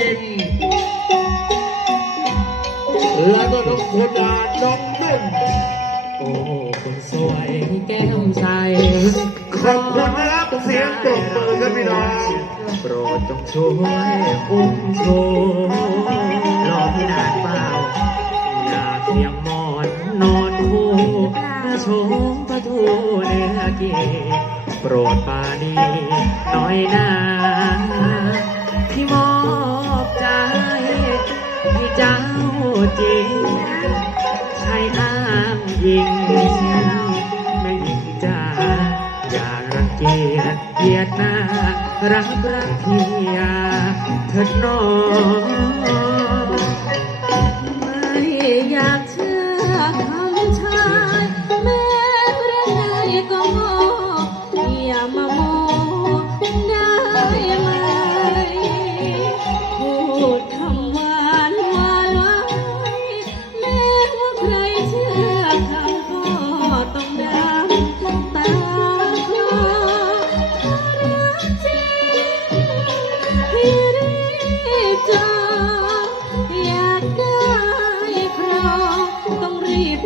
กิน แล้วก็น้องโคดาน้องนุ่นโอ้คนสวยแก้มใสขอบคุณนะครับเสียงปรบมือครับพี่น้องโปรดจงช่วยอุ้มโชว์รอพี่นานเปล่าอยากเพียงมอนนอนคู่โชมประตูเนื้อเกีโปรดปานีน้อยหนาางยิง แม่หญิงจ้าอย่ารังเกียจเกียดหน้ารักรักเทียเถิดน้อง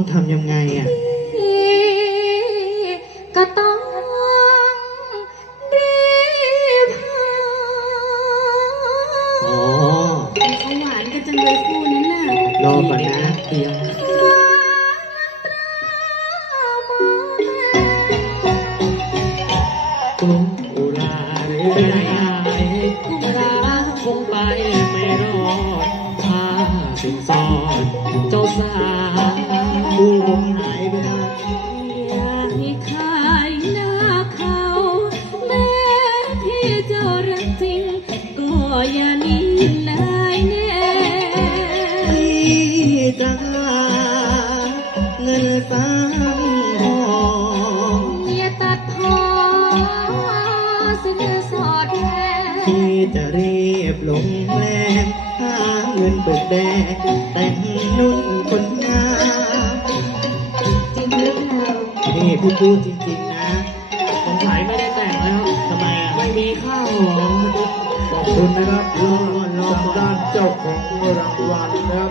ต้องทำยังไงอะ ก็ต้องรีบหาอ๋อ เขาหวานกันจังเลยคู่นั้นน่ะรอก่อนนะเตรียมกรุงอุราหรือไปไหนกุมราคงไปไม่รอดพาสินสอดเจ้าสาว จะรักจริงก็อย่านิ่งนายแน่พี่จะหาเงินสร้างหออย่าตัดพอสิเธอสอดแทนพี่จะรีบลงแรงหาเงินเปิดแดงแต่งนุ่นคน พูดพูดจริงๆนะสงสัยไม่ได้แต่งแล้วทำไมอะไม่มีข้าวหอมขอบคุณนะครับรอก่อนรอทางก่อด้านนเจ้าของรางวัลนะครับ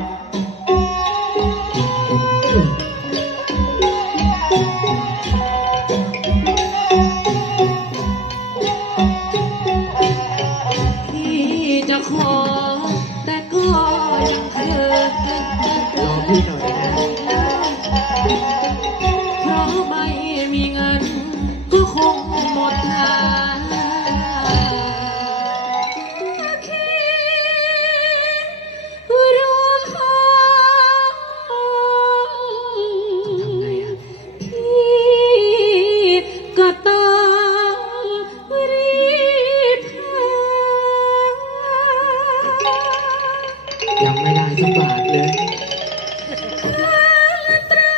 สักบาทเลยตรา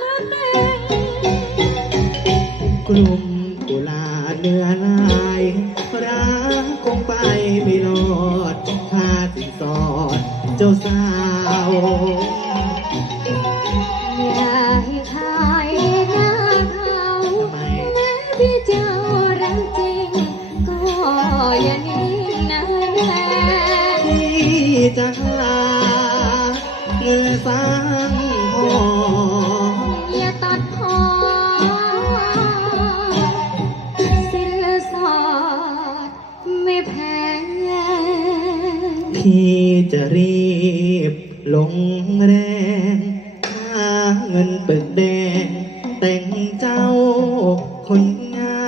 มาแต่งกลุ่มกุลาเนื้อลายรักคงไปไม่รอดค่าสินสอดเจ้าสาวอย่าให้ขายหน้าเขาแม้พี่เจ้ารักจริง ก็อย่านิ่งนานแลพี่จะหาเงิน สร้างหออย่าตัดพอสินสอดไม่แพงพี่จะรีบลงแรงหาเงินเปิดแดง แต่งเจ้าคนงา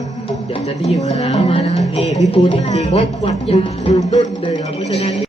มอยากจะรีบหามานะนี่พี่พูดจริงๆพบกับคุณครูนุ่นเลยครับเพราะฉะนั้น